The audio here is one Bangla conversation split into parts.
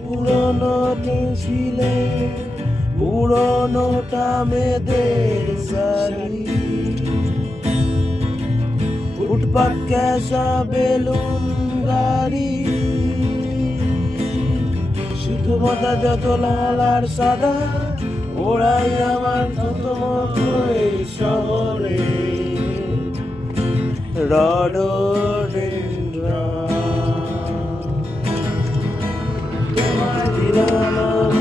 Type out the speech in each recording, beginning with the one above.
পুরনোটা ছিলে পুরনোটা মেয়েদের শাড়ি, ফুটপাত ক্যাশা বেলুন গাড়ি, শুধু মাথা যত লাল আর সাদা, ওরাই আমার থতমত এই শহরে রডোডেন্ড্রন। তোমায় দিলাম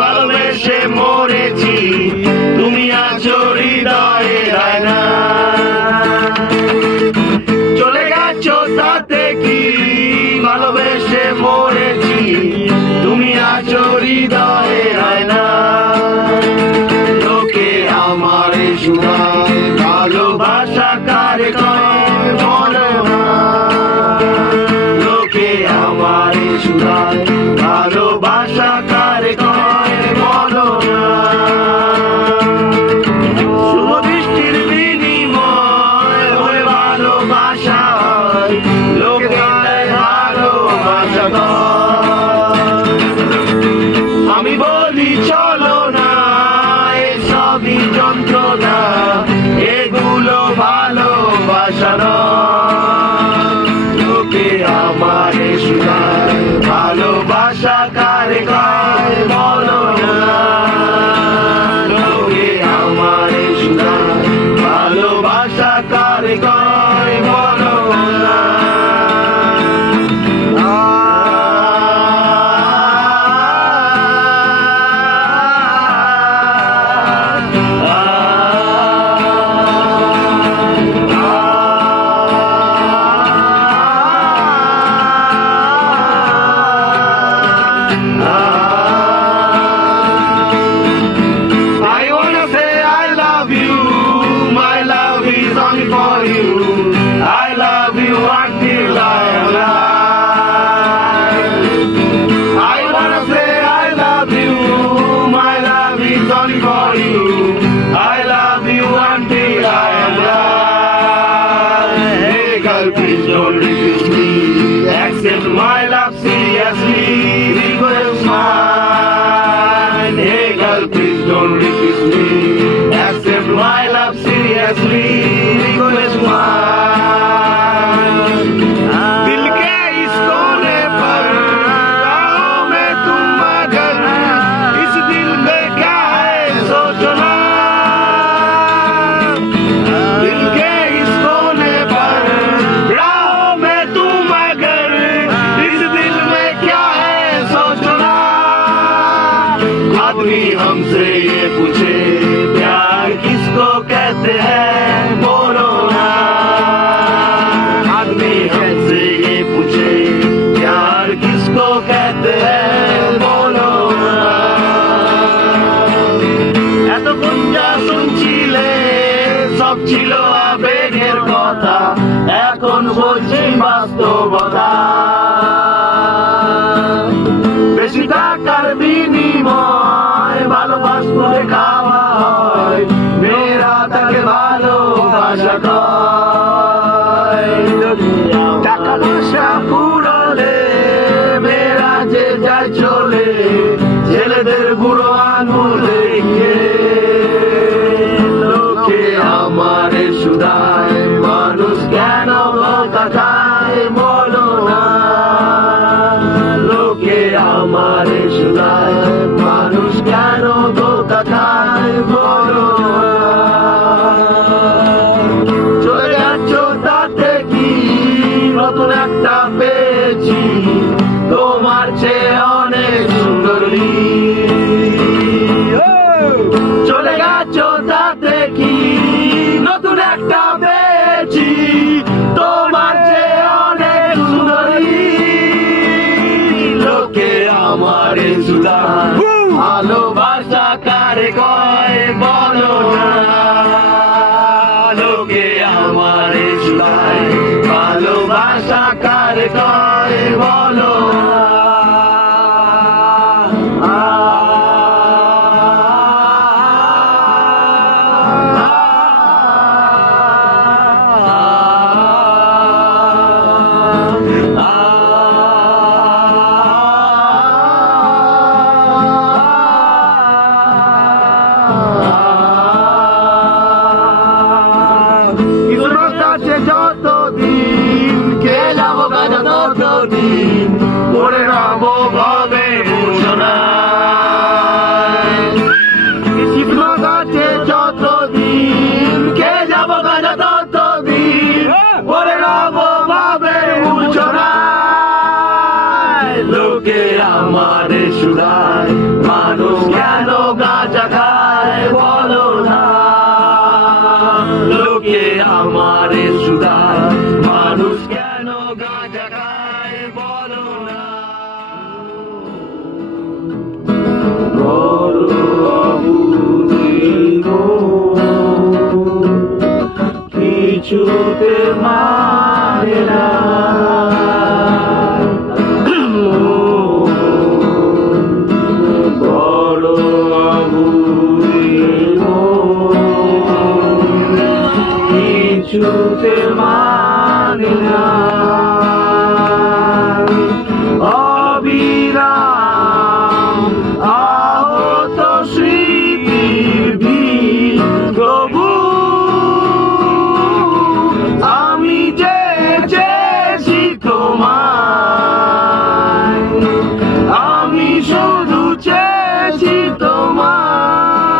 ভালোবেসে মরেছি, তুমি আছো হৃদয়ের আয়না। চলে গেছো তাতে কি, ভালোবেসে মরেছি, তুমি আছো হৃদয়ের আয়না। লোকে আমার শুধায় ভালোবাসা কারে কয় বলো না, লোকে আমার শুধায় ভালোবাসা কারে কয় বলো না। শুভ দৃষ্টির বিনিময় হয়ে ভালোবাসা হয়, লোকে দেয় ভালোবাসা কয়। আমি বলি চলো না, এসবই যন্ত্রণা, এগুলো ভালোবাসা নয়। লোকে আমার শুধায় ভালোবাসা কারে কয় বলো না, লোকে আমার শুধায় ভালোবাসা কারে কয় বলো না। For you, I love you until I am alive. I wanna say I love you, my love is only for you. I love you until I am alive. Hey girl, please don't refuse me, accept my love seriously, request mine. Hey girl, please don't refuse me, accept my love seriously, request mine. दिल के इस कोने पर राहों में तुम मगर, इस दिल में क्या है सोचो ना। दिल के इस कोने पर राहों में तुम मगर, इस दिल में क्या है सोचो ना। आदमी हमसे ये पूछे प्यार किसको कहते हैं बोलो ना। आदमी हमसे ये पूछे प्यार किसको कहते हैं बोलो ना। এত গুঞ্জা শুনছিলে সব ছিল আবেগের কথা, এখন বলছি বাস্তবতা। বেশি টাকার বিনিময় ভালোবাসবো খাওয়া হয়, মেয়েরা তাকে ভালোবাসা কয়। টাকা পয়সা পুরোলে মেয়েরা যে যায় চলে, ছেলেদের বুড়ো আঙুল দেখে। লোকে আমার শুধায় মানুষ কেন ধোঁকা খায় বলো না, লোকে আমার শুধায় মানুষ কেন ধোঁকা খায় বলো না। চলে যাচ্ছ তাতে কি, নতুন একটা পেয়েছি, তোমার চেয়ে অনেক সুন্দরী। চলে গেছ তাতে কি, নতুন একটা পেয়েছি, তোমার চেয়ে অনেক সুন্দরী। লোকে আমার আমার সুধায় মানুষ কেন গাঁজা খায় বলো না লোকে আমার সুধায় মানুষ কেন গাঁজা খায় বলো না বড় কিছুতে মানে না বড় কিছুতে মানে না অবিরাম আহত স্মৃতির ভিড় তবু আমি যে চেয়েছি তোমায় আমি শুধু চেয়েছি তোমায়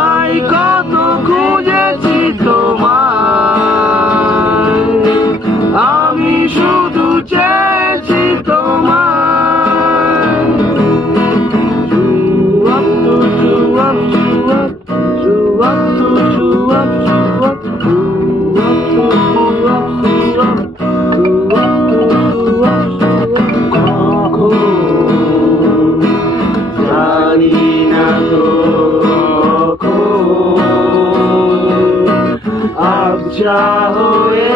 আই কত খুঁজেছি তোমায় আমি শুধু চেয়েছি তোমায় জানি না তো আবছা হয়ে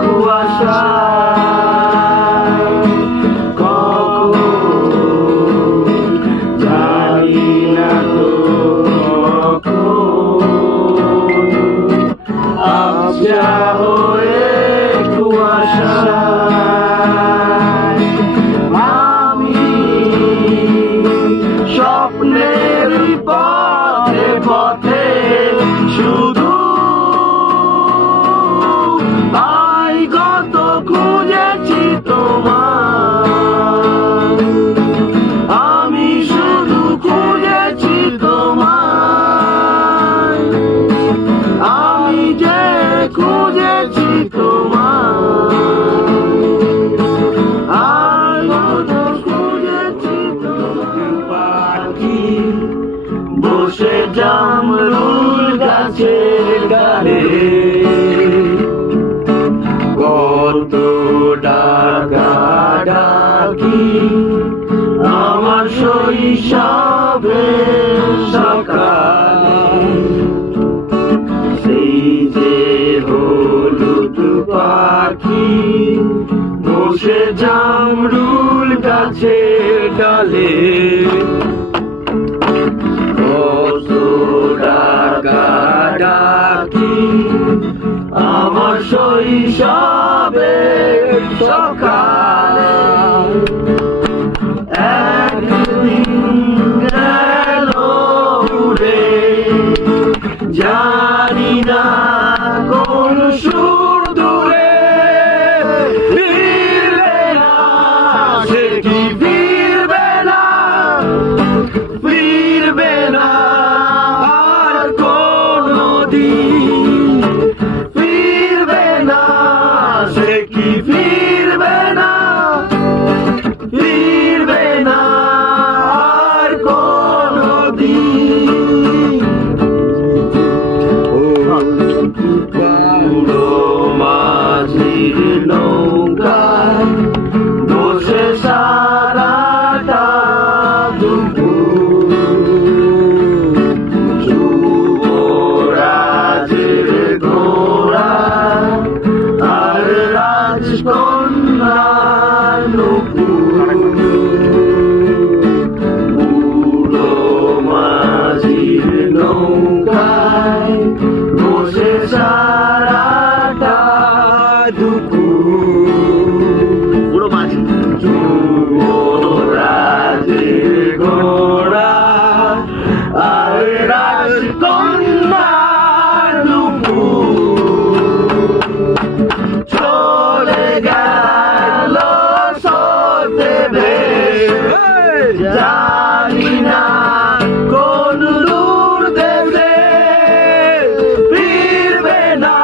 কুয়াশা জানি না তো আবছা হয়ে কুয়াশা আমি স্বপ্নের পথে পথে শুধু আই কত খুঁজেছি তোমায় আমি শুধু খুঁজেছি তোমায় আমি যে খুঁজেছি তোমায় আর কত খুঁজেছি তোমায় পাখি বসে জামরুল গাছের ডালে কত ডাকা ডাকি আমার শৈশবের সকালে সেই যে হলুদ পাখি বসে জামরুল গাছের ডালে কত ডাকা ডাকি আমার শৈশবের সকালে একদিন গেল উড়ে জানি না কোন সুর দূরে ফিরবে না সে কি ফিরবে না ফিরবে না আর কোনদিন ফিরবে না সে কি ফিরবে না ফিরবে না আর কোনদিন পুরো মাঝির নৌকায় বসে সারাটা দুপুর যুবরাজের ঘোড়া আর রাজকন্যার নুপুর পুরো মাঝির নৌকায় বসে সারাটা দুপুর পুরো মাঝি যুবরাজের ঘোড়া আর রাজকন্যার নুপুর চলে গেল সতে ভেসে জানি না কোন দূর দেশে ফিরবে না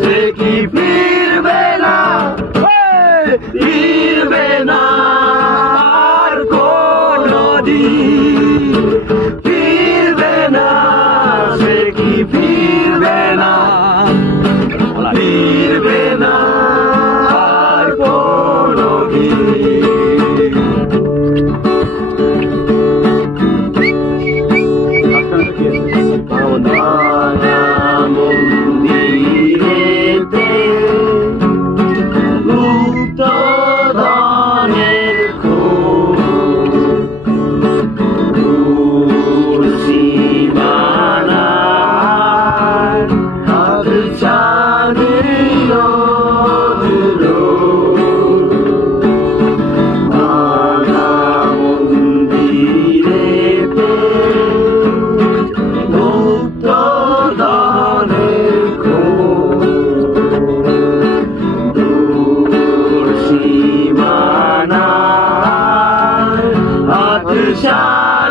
সে কি ফিরবে না ফিরবে না shine.